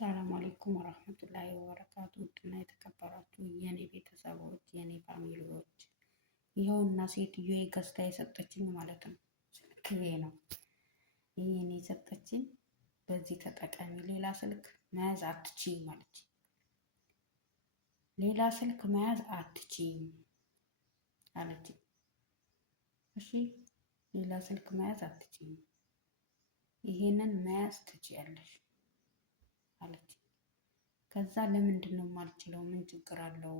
ሰላም አለይኩም ወራህመቱላሂ ወበረካቱ። ውድና የተከበራችሁ የኔ ቤተሰቦች የኔ ፋሚሊዎች ይኸውና ሴትዮ ገዝታ የሰጠችኝ ማለት ነው። ስልክ ይሄ ነው። ይሄን የሰጠችኝ በዚህ ተጠቃሚ ሌላ ስልክ መያዝ አትችይም ማለች። ሌላ ስልክ መያዝ አትችይም አለች። እሺ ሌላ ስልክ መያዝ አትችይም፣ ይሄንን መያዝ ትችያለሽ አለች። ከዛ ለምንድን ነው የማልችለው? ምን ችግር አለው?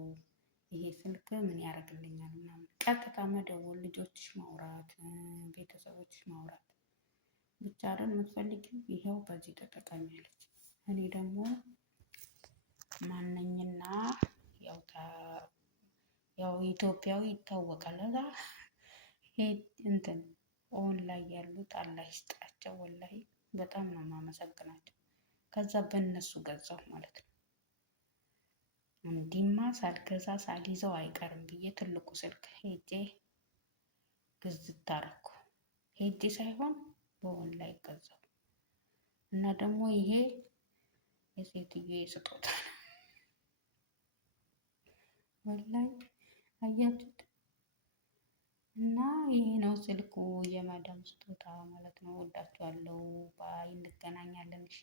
ይሄ ስልክ ምን ያደርግልኛል? ምናምን ቀጥታ መደወል፣ ልጆችሽ ማውራት፣ ቤተሰቦችሽ ማውራት ብቻ አይደል የምትፈልጊው? ይኸው በዚህ ተጠቃሚ አለች። እኔ ደግሞ ማነኝና ያው ኢትዮጵያዊ ይታወቃል። ይሄ እንትን ኦንላይን ያሉት አላህ ይስጣቸው፣ ወላሂ በጣም ነው የማመሰግናቸው። ከዛ በእነሱ ገዛሁ ማለት ነው። እንዲማ ሳልገዛ ሳልይዘው አይቀርም ብዬ ትልቁ ስልክ ሄጄ ግዝት አደረኩ። ሄጄ ሳይሆን በኦንላይን ገዛሁ እና ደግሞ ይሄ የሴትዮ ስጦታ ነው። ወላሂ አያችሁት? እና ይሄ ነው ስልኩ፣ የማዳም ስጦታ ማለት ነው። ወዳችኋለሁ። ባይ እንገናኛለን። እሺ